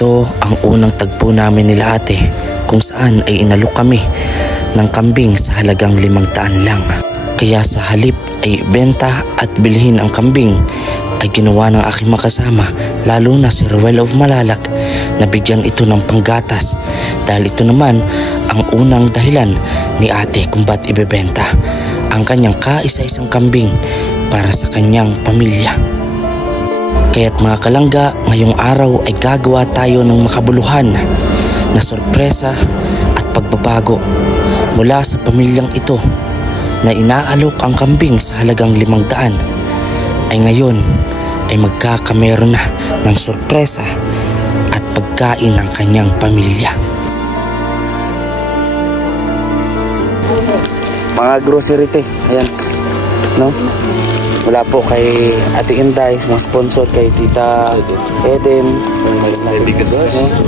Ito ang unang tagpo namin nila ate, kung saan ay inalok kami ng kambing sa halagang 500 lang. Kaya sa halip ay ibenta at bilhin ang kambing, ay ginawa ng aking makasama, lalo na si Ruel of Malalak, na bigyan ito ng panggatas, dahil ito naman ang unang dahilan ni ate kung ba't ibebenta ang kanyang kaisa-isang kambing para sa kanyang pamilya. Kaya't mga kalangga, ngayong araw ay gagawa tayo ng makabuluhan na sorpresa at pagbabago mula sa pamilyang ito na inaalok ang kambing sa halagang 500, ay ngayon ay magkakameron na ng sorpresa at pagkain ng kanyang pamilya. Mga grocery te, ayan, no? Mula po kay Ate Inday, mga sponsor kay Tita Eden. May bigas,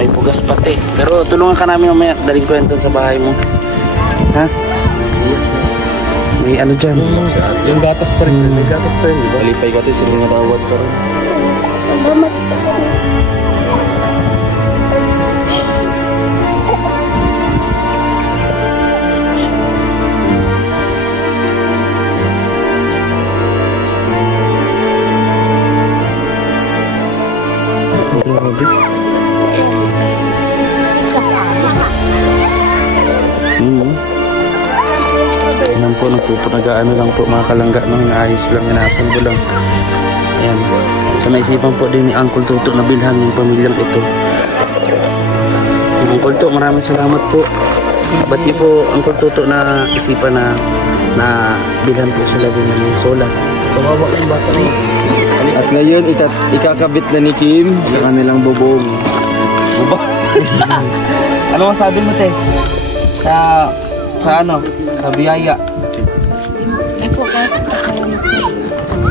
may bugas pati. Pero tulungan ka namin mamaya, daling ko yan doon sa bahay mo. Ha? May ano dyan? Yung gatas pa rin. May gatas pa rin, di ba? Alipay ka tayo sa mga tawad pa rin. Salamat kasi. Ayan po, nagpupunagaan lang po mga kalangga, no? Inaayos lang, inaassemble lang. Ayan. So naisipan po din ni Uncle Toto na bilhan ng pamilyang ito. So, Uncle Toto, maraming salamat po. Ba't niyo po Uncle Toto na isipan na bilhan po sila din ng sola? Kawawa yung bata niya. At ngayon, ikakabit na ni Kim sa kanilang bubong. Ano masabi mo, te? Sa ano? Sa biyaya? Ay po, kahit pasalamat sa iyo.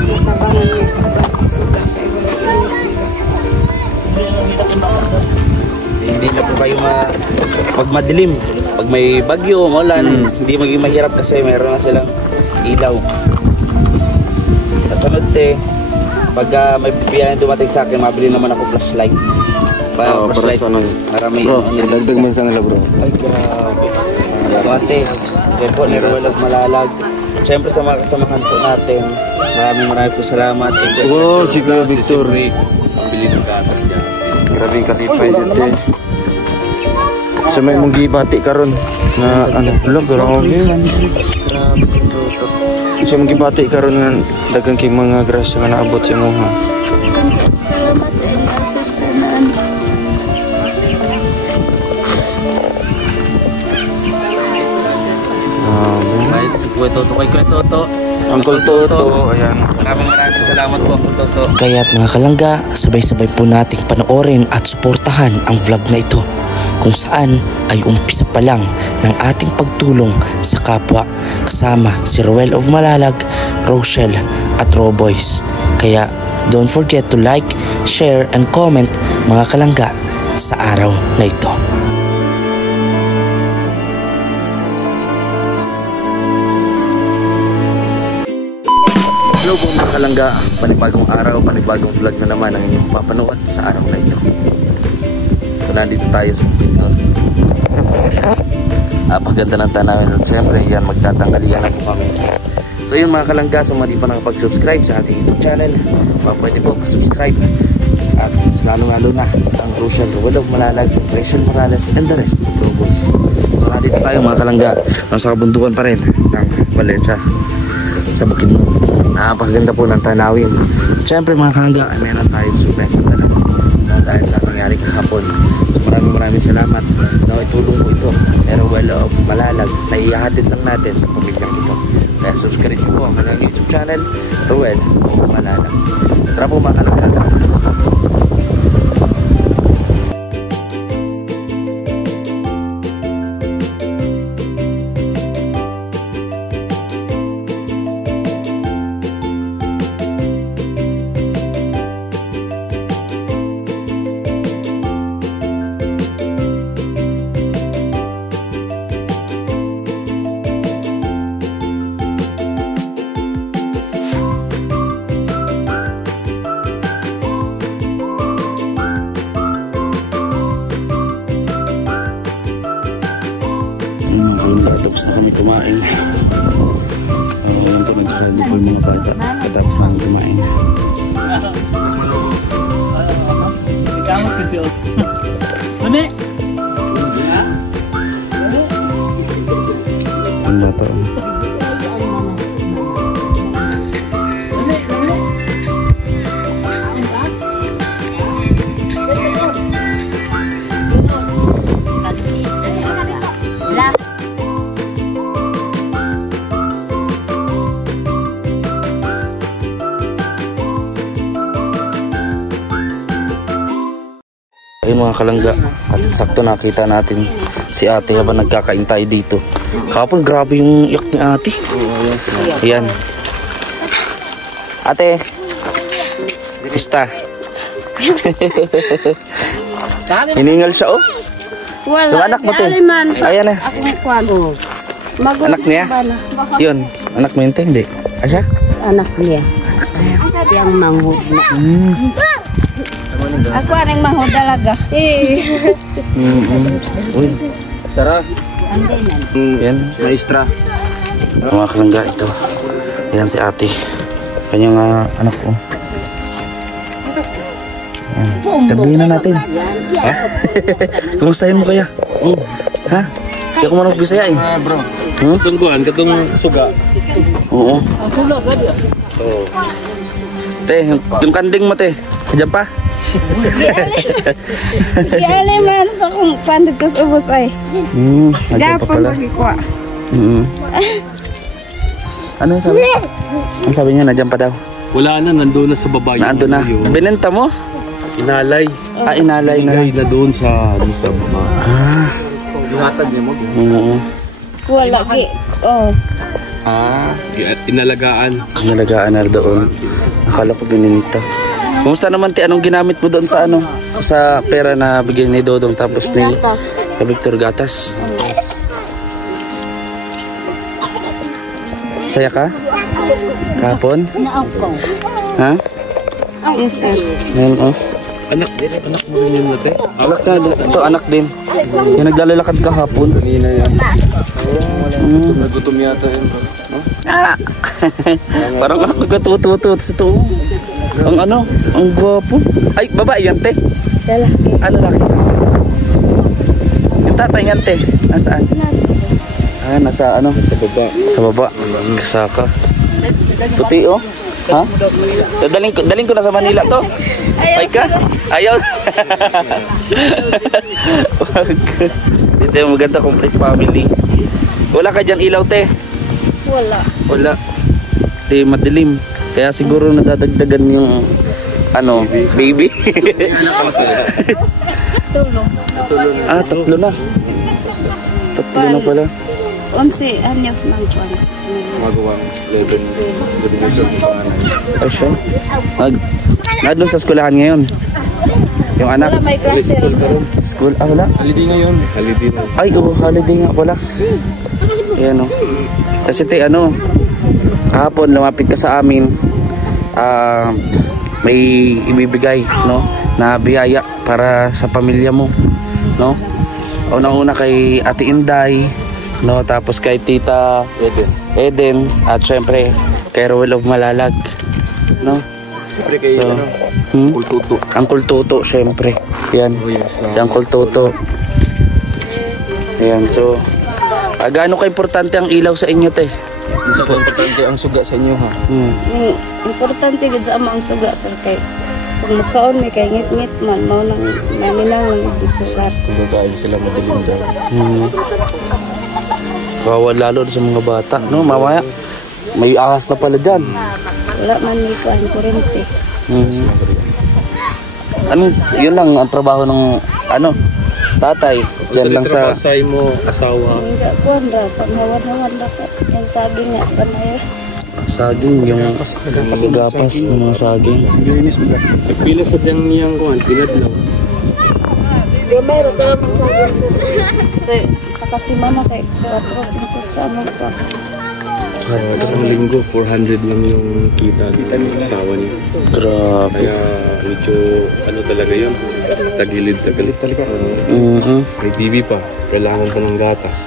Natabangan niya sa pagkasuga kayo. Hindi na po kayo pag madilim. Pag may bagyo, ulan, hindi maging mahirap kasi mayroon na silang ilaw. Kasunod te, pag may biyahe dumating sa akin, mabili naman ako flashlight. Flashlight. Para may bro, dagdag mo sa nila bro. Ay, grabe. Ate, yan po ni Ruel of Malalag. Siyempre sa mga kasamahan po natin, maraming po salamat. Oh, si Kuya Victor. Pambili ng gatas yan. Grabing kalipay dito eh. Sa may mong gibati karon na ano lang grabe. Sa mong gibati karon nga dagang kay mga grasya nga naabot sa imong ha. Salamat sa inyo, Sir Tanan. Kahit si Kuya Toto, kay Kuya Toto, Uncle Toto, ayan. maraming salamat po Uncle Toto. Kaya't mga kalangga, sabay-sabay po nating panoorin at suportahan ang vlog na ito, kung saan ay umpisa pa lang ng ating pagtulong sa kapwa, kasama si Ruel of Malalag, Rochelle at Roboys. Kaya don't forget to like, share and comment mga kalangga sa araw na ito. Hello po mga kalangga, panibagong araw, panibagong vlog na naman ang inyong papanood sa araw na ito. So nandito tayo sa Bukidnon. Napaganda ng tanawin at siyempre yan, magtatanggalian na po kami. So yun mga kalangga, so hindi pa nakapag-subscribe sa ating YouTube channel, pwede po pa-subscribe. At lalo na ang Rochelle, Ruel of Malalag, Rachel Morales and the rest of the boys. So nandito tayo mga kalangga, nasa kabundukan pa rin ng Valencia sa Bukidnon. Napakaganda po ng tanawin. Siyempre mga kalangga, meron tayong surpresa na dahil sa nangyari kahapon. So maraming salamat na itulong po ito pero Ruel of Malalag na ihahatid lang natin sa pamilyang ito. Kaya subscribe po ang kanyang YouTube channel, Ruel of Malalag. Tara po mga kalangga. kalangga, tapos na kami kumain. Yun po, nagkakaldi po yung mga bata katapos namin kumain. Ang bata. Ayun mga kalangga, at sakto nakita natin si ate habang nagkakain tayo dito. Kapag grabe yung iyak ni ate. Ayan. Ate, pista. Hiningal siya oh. Wala. Yung anak mo te. Ayan na. Anak niya? Yun, anak mo yun te, hindi. Asya? Anak niya. Yang manghud na. Ako ang manghud talaga. Uy, Sarah. yan. Maestra. Mga kalangga ito. Ayan si ate. Kanyang anak ko. Tabihin na natin. Ha? Kumustahin mo kaya? Ha? Hindi ako manong bisaya eh. Bro. Tungguan, katong suga. Oo. Te, yung kanding mo te. Diyan pa? Di aliman sa kung pandit ko sa ubos ay. Nandiyan pa pala. Pagkikuha. Ano yung sabi? Ang sabi niya, nandiyan pa daw. Wala na, nandoon na sa baba. Naando na. Binenta mo? Inalay. Inalay na. Inalay na doon sa baba. Ihatag niya mo. Oo. Wala ki. Oh. Inalagaan. Nalagaan na doon. Akala ko bininita. Kumusta naman ti, anong ginamit mo doon sa ano? Sa pera na bigyan ni Dodong tapos ni Victor Gatas? Saya ka? Kahapon? Ha? Yes sir. Ngayon oh. Anak mo rin yun natin. Anak na, ito anak din. Yung naglalakad kahapon. Kanina yan. Nagutom yata yun. No? Parang anak nagkatututot sa to. Ang ano, ang gwapo. Ay, babae yan te. Lalaki. Ano laki? Yung tatay yan te. Nasaan? Nasa ano? Sa baba. Sa baba. Saka. Puti oh. Ha? Daling ko na sa Manila to. Ay ka? Ayaw. Dito yung maganda complete family. Wala ka dyan ilaw te? Wala. Di madilim. Kaya siguro nadadagdagan yung ano, baby. Tatlo na. Tatlo na pala. 11 anyos nang chuan. Magawang level. Asya. Nandun sa eskwelahan ngayon. Yung anak. Wala may klase. School, wala. Holiday ngayon. Holiday na. Ay, holiday nga pala. Ayan o. Kasi te, ano, kahapon lumapit ka sa amin, may ibibigay, no, na biyaya para sa pamilya mo, no. Unang-una kay Ate Inday, no, tapos kay Tita Eden, at syempre kay Rowell of Malalag, no. Siyempre kay So, Kultuto. Uncle Toto, syempre. Yan. Oh yes. Si Uncle Toto. Ayan, so gaano ka-importante ang ilaw sa inyo, te? Isa po importante ang suga sa inyo ha. Importante gud sa among suga sir kay kung makaon may kay ngit-ngit man mao nang naminaw ng sugat. Kung sila madilim dyan. Bawal lalo sa mga bata, no? Mamaya may ahas na pala dyan. Wala man ni kuan kurente. Ano, yun lang ang trabaho ng ano, tatay. Yan lang sa Trabasay mo, asawa. Hindi kuan ra paghawan-hawan ra sa yung saging nga kanay. saging, yung magapas ng mga saging. Nagpila sa dyan niyang kuhan, pinadlaw. Gamay ra ka man saging sa kasimana kay 400 sa mo pa. Isang linggo, 400 lang yung kita ng asawa niya. Grabe. Kaya medyo ano talaga yun, tagilid talaga. May bibi pa, kailangan pa ng gatas.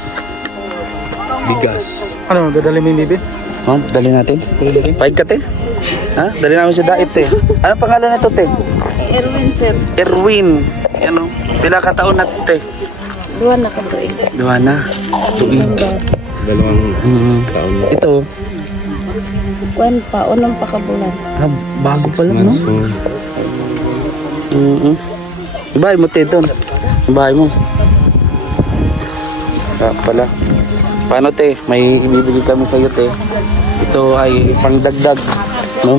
bigas. Ano, dadali mo yung bibi? Oh, dali natin. Pahig ka, te. Ha? Dali namin sa dait, te. Ano pangalan nito, te? Erwin, sir. Erwin. Ano? Pila ka taon na, te? Duwa na ka tuig. Duha na. Tuig. Dalawang taon na. Ito. Kuan pa, unang pakabulan. Ah, bago pa lang, no? So, Bahay mo, te, doon. Bahay mo. Ah, pala. Paano, te? May ibibigay kami sa'yo, te. Ito ay pangdagdag, no?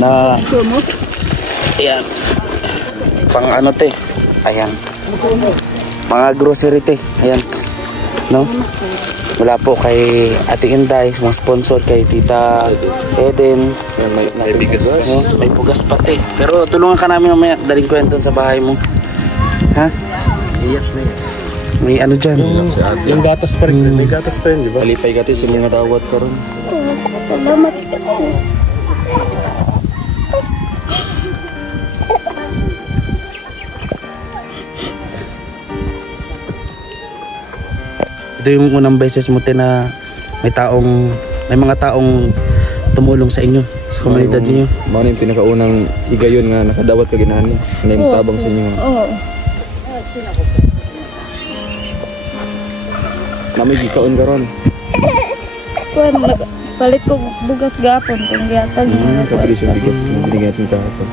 Na, ayan. Pang ano, te? Ayan. Mga grocery, te. Ayan. No? Wala po kay Ate Inday, mga sponsor kay Tita Eden. may bigas pa. No? May bugas pati. Pero tulungan ka namin mamaya. Daling kwento sa bahay mo. Ha? Iyak na yan. May ano dyan? Yung gatas pa rin. May gatas pa rin, di ba? Alipay ka sa mga dawat karon. Salamat ka, sir. Ito yung unang beses mo, te, na may mga taong tumulong sa inyo, sa komunidad niyo. Mao yung pinakaunang higayon nga nakadawat ka ginani. Ano yung tabang sa inyo? Oo. Nami gikaon karon. Kuan, palit ko bugas gapon kung giyatag mga Kapilis yung kwarta. bigas na binigay natin kahapon.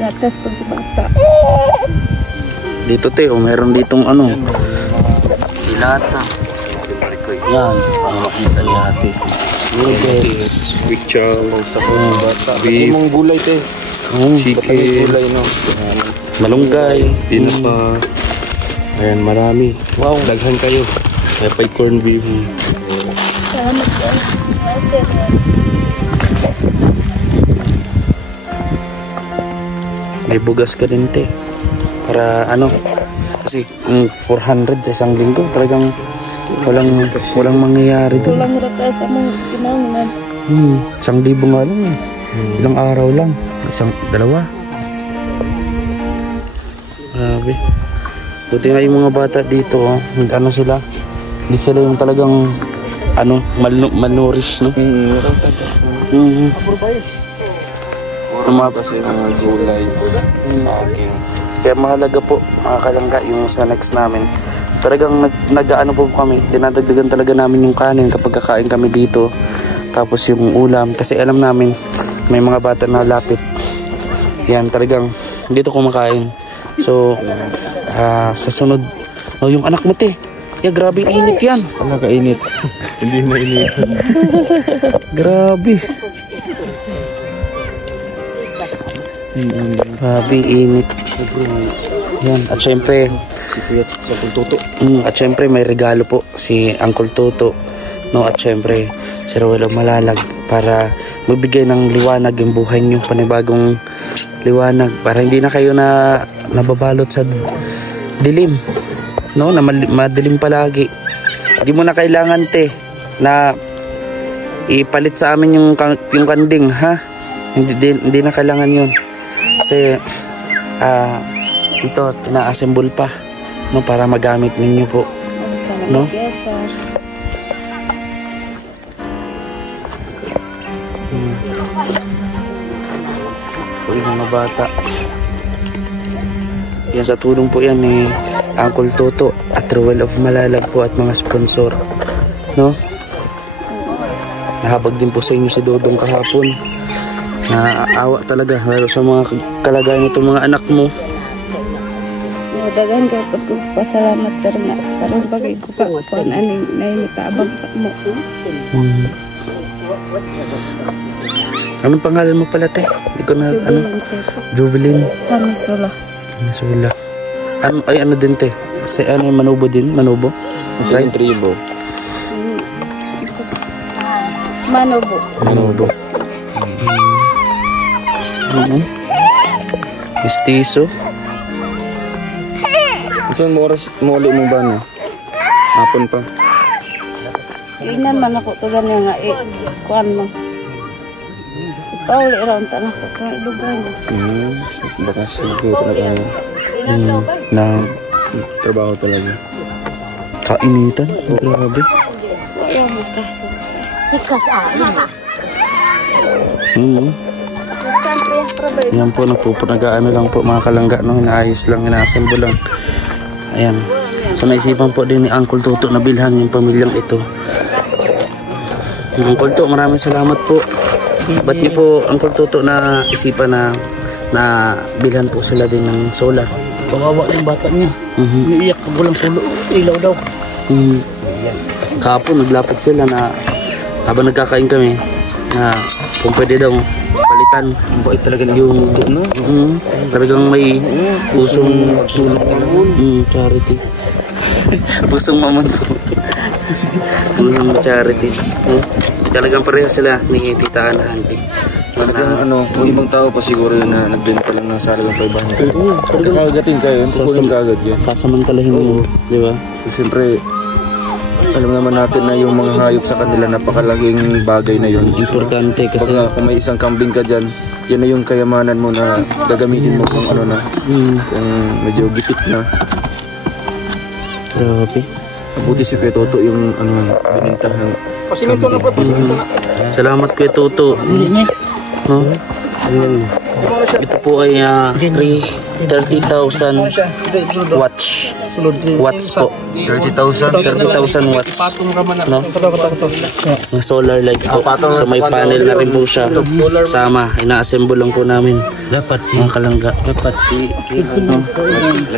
Gatas pag sa bata. Dito, te, meron ditong ano, dilata. Yan, para makita ni ate. Noodles. Quick chow. Sa bata. Yung mga gulay te. Chicken. Gulay no. Malunggay. Tinapa. Ayan, marami. Wow. Daghan kayo. May pay corn beef. Salamat ka. Sir. May bugas ka din, te. Para ano, kasi 400 sa isang linggo, talagang walang mangyayari doon. Tulang raka sa mga kinangan. 1,000 nga lang eh. Ilang araw lang. Dalawa. Grabe. Buti nga yung mga bata dito, ano sila, hindi sila yung talagang ano, malnourished, no? Kasi mga gulay. Saging. Kaya mahalaga po, mga kalangga, yung sa next namin. Talagang nag-ano po kami, dinadagdagan talaga namin yung kanin kapag kakain kami dito. Tapos yung ulam, kasi alam namin may mga bata na lapit. Yan, talagang dito kumakain. So, sa sunod, yung anak mo, te. Grabe init yan. Ano kainit? Hindi mainit. Grabe. Grabe init. Yan, at syempre, Si Kuya sa Kultuto. at syempre may regalo po si Uncle Toto, no? At syempre si Rowelo Malalag para magbigay ng liwanag yung buhay nyo, panibagong liwanag para hindi na kayo nababalot sa dilim, no? Na madilim palagi. Hindi mo na kailangan, te, na ipalit sa amin yung kanding, ha? Hindi na kailangan yun kasi ito tina-assemble pa, no, para magamit ninyo po, Salamat no? ka, sir. Po yung mga bata. Yan, sa tulong po yan ni Uncle Toto at Rowel of Malalag po at mga sponsor, no? Nahabag din po sa inyo si Dodong kahapon. Naawa talaga lalo sa mga kalagayan nitong mga anak mo. Dagan kay pud kong pasalamat sir nga karon bagay ko pa kon aning naitabang sa mo. Anong pangalan mo pala, te? Hindi ko na ano. Sir. Jovelyn. Hamisula. Masula. Ano din, te? Sa ano, Manubo din? Manubo? Sa yung tribo. Manobo. Manubo. Mestizo. Ito mo oras mo ulit mo ba na? Hapon pa. Inan man ako to ganyan nga kuan mo. Pauli ra unta na ko kay dugay mo. Baka siguro na Na trabaho talaga. Kainitan? Grabe. Ayaw mo kaso. Sikas Saan po yung problem? Yan po, nagpupunagaan lang po mga kalangga, no? Inaayos lang, inaassemble lang. Ayan. So naisipan po din ni Uncle Toto na bilhan yung pamilyang ito. Uncle Toto, maraming salamat po. Ba't niyo po Uncle Toto na isipan na bilhan po sila din ng solar? Kawawa yung bata niya. Umiiyak pag walang sulo. Ilaw daw. Kahapon naglapit sila na habang nagkakain kami na kung pwede daw palitan. Bakit talaga yung talagang may pusong charity. Pusong maman po. Pusong charity. Talagang pareho sila ni Tita Ana Hanti. Talagang kung ibang tao pa siguro yun na nagbenta lang ng salagang 500. Kakagatin kayo, kukunin kagad yan. Sasamantalahin mo, di ba? Siyempre, alam naman natin na yung mga hayop sa kanila napakalaking bagay na yun. Importante kasi Kung may isang kambing ka dyan, yan na yung kayamanan mo na gagamitin mo kung ano na, kung medyo gipit na. grabe. Mabuti si Kuya Toto yung binintahan. Salamat Kuya Toto. No? Ito po ay 30,000 watts po. 30,000 watts. No? Solar light po. So may panel na rin po siya. Sama, ina-assemble lang po namin. Dapat si mga kalangga. Dapat si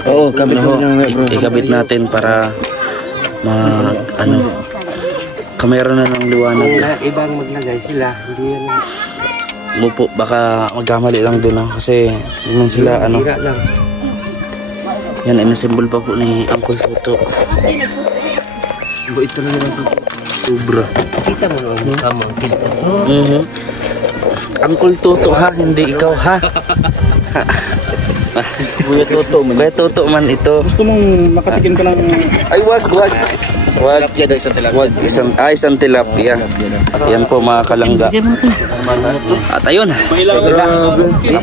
Oo, kabit mo bro. ikabit natin para kamera na ng liwanag. Ibang maglagay sila. Hindi yan. Mupo, baka magkamali lang din ako kasi yun sila yan, inassemble pa po ni Uncle Toto. Ito na lang ito. Sobra. Kita mo naman kamang kita. Uncle Toto ha, hindi ikaw ha. Kuya Toto man. Kuya Toto man ito. Gusto mong makatikin ka ng... Ay wag. Wag, isang tilapia. Yan po mga kalangga. At ayun,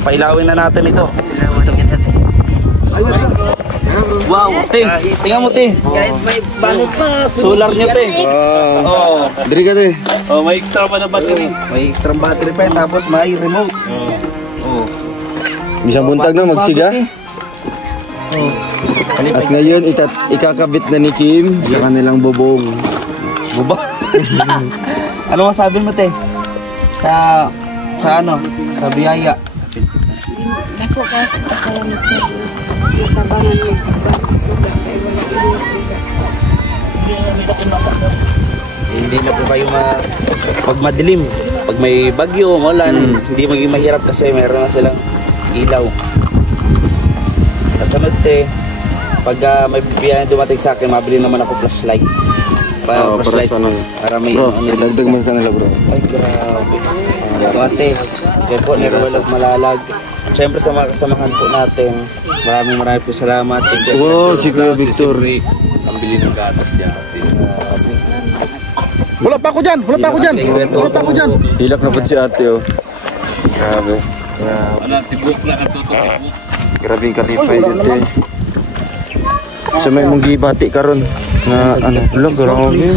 pailawin na natin ito. Wow, Ting! Tingnan mo, Ting! May balot pa. Solar niyo, Ting! Oh, Diri ka de. oh, may extra pa na battery. May extra battery pa, tapos may remote. Oh. Isang buntag na magsiga. At ngayon ikakabit na ni Kim sa kanilang bubong. Buba. Ano masabi mo, Ting? Sa biyaya. Ako ka, pasalamat sa iyo. Natabangan mo yung suga kaya wala ilis suga. Hindi na po kayo pag madilim, pag may bagyo, ulan, hindi maging mahirap kasi meron na silang ilaw. Kasunod pag may biyahe dumating sa akin, mabili naman ako flashlight. Flashlight para may Dagdag mo kanila bro. Ay, grabe. Ito ate, kaya po nirawalog malalag. Siyempre sa mga kasamahan po natin, maraming po salamat. Wow, si Kuya Victor. Ang bili ng gatas niya. Wala pa ako dyan. Hilak na po si ate oh. Grabe. Tibuk na natutok. Grabe yung kalipay dito eh. So may mong gibati karon na vlog grabe.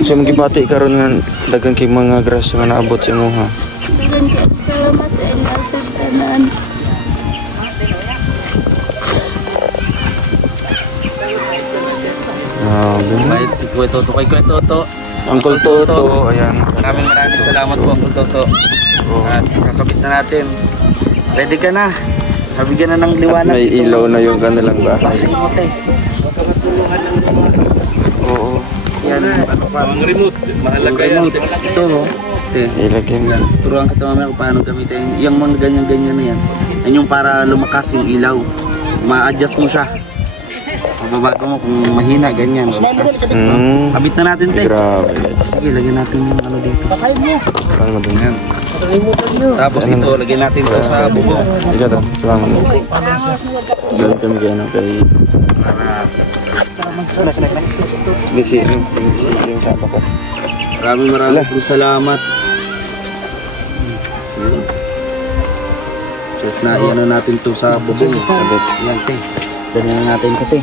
So mong gibati karon nga dagang kay mga grasya nga naabot sa imo ha. Salamat sa inyo sa tanan. Kahit si Kuya Toto kay Kuya Toto. Uncle Toto, ayan. Maraming salamat po Uncle Toto. At kakabit na natin. Ready ka na. Nabigyan na ng At liwanag. may ilaw na yung kanilang bahay. Remote Oo. Yan. Ang remote. Mahalaga yan. Ito no. Ilagay mo. Turuan kita mamaya kung paano gamitin. Yung mga ganyan-ganyan na yan. Yan yung para lumakas yung ilaw. Ma-adjust mo siya. Mababago mo kung mahina, ganyan. Kabit na natin, te. Grabe guys. Sige, lagyan natin yung ano dito. Parang madungan. Tapos ito, lagyan natin ito sa bubong. Ika to, salamat. Galing kami kaya na kay... Misi yung sapa ko. Maraming po salamat. So, na iyan natin ito sa bubong. Yan, te. Ganyan natin ito, te.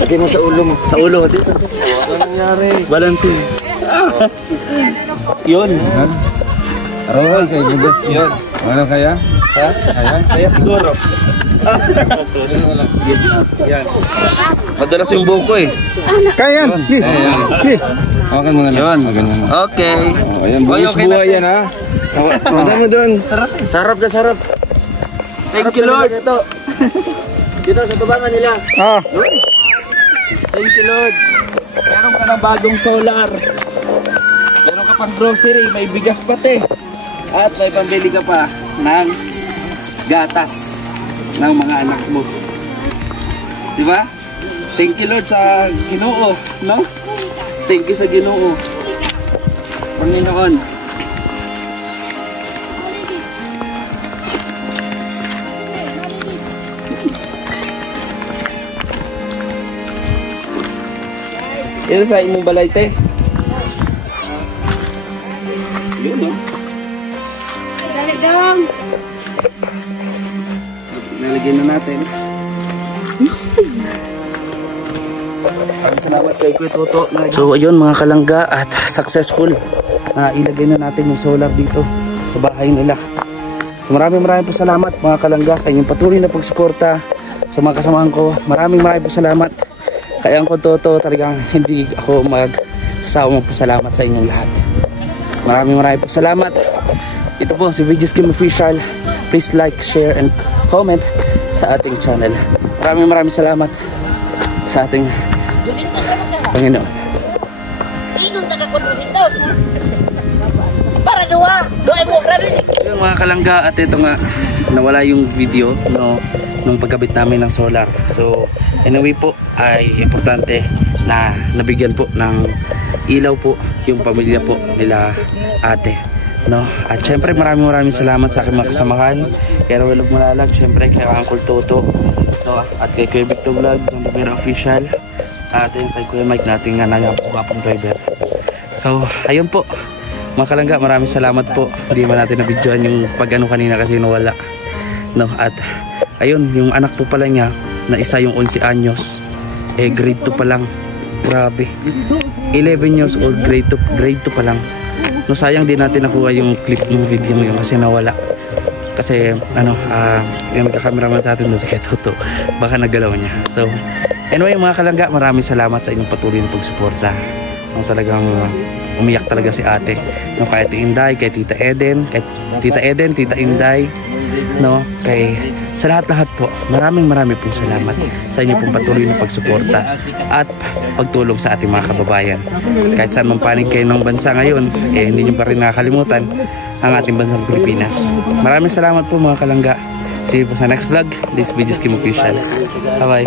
Lagay mo sa ulo mo. Sa ulo. Dito. Ano nangyari? Balancing. Yun. Aroy, kay Bugas yun. Ano kaya? Ha? Kaya siguro. Yan. Madalas yung buko eh. Kaya yan. Hawakan mo nga lang. Yun. Okay. Ayan, bukas buhay yan ha. Hawakan mo doon. Sarap ka, sarap. Thank you, Lord. Ito. Dito sa tubangan nila. Thank you, Lord. Meron ka ng bagong solar. Meron ka pang grocery. May bigas pati. At may pambili ka pa ng gatas ng mga anak mo. Diba? Thank you, Lord, sa Ginoo. No? Thank you sa Ginoo. Panginoon. Ito sa imong balay, te. Yun, no? Dali dong. Nalagyan na natin. Salamat kay Kuya Toto. So ayun mga kalangga, at successful na ilagay na natin yung solar dito sa bahay nila. So maraming po salamat mga kalangga sa inyong patuloy na pagsuporta sa mga kasamahan ko. Maraming po salamat. Kaya ang Toto, talagang hindi ako magsasawang magpasalamat sa inyong lahat. Maraming po salamat. Ito po si VG's Game Official. Please like, share, and comment sa ating channel. Maraming salamat sa ating Panginoon. Inong taga-kontrositos. Para dua mo graduate. Yung mga kalangga, at ito nga nawala yung video nung pagkabit namin ng solar. So anyway po, ay importante na nabigyan po ng ilaw po yung pamilya po nila ate, no? At syempre maraming salamat sa aking mga kasamahan, kay Rawelog Malalag, syempre kay Uncle Toto, no? At kay Kuya Victor Vlog ng Lumera Official, at kay Kuya Mike nating napakagwapong driver. So ayun po mga kalangga, maraming salamat po. Hindi man natin nabidyoan yung pag-ano kanina kasi nawala, no? At ayun, yung anak po pala niya na isa yung 11 anyos, grade 2 pa lang. Grabe, 11 years old, grade 2 pa lang. No, sayang din natin nakuha yung clip ng video yun kasi nawala. Kasi yung nagka-cameraman sa atin doon si Toto, baka nagalaw niya. So anyway mga kalangga, maraming salamat sa inyong patuloy na pagsuporta. Talagang umiyak talaga si ate, no? Kay Ate Inday, kay Tita Eden, Tita Inday, no? Sa lahat po, maraming pong salamat sa inyo pong patuloy na pagsuporta at pagtulong sa ating mga kababayan. Kahit saan man panig kayo ng bansa ngayon, hindi nyo pa rin nakakalimutan ang ating bansang Pilipinas. Maraming salamat po mga kalangga. See you po sa next vlog. This is VG's Game Official. Bye bye.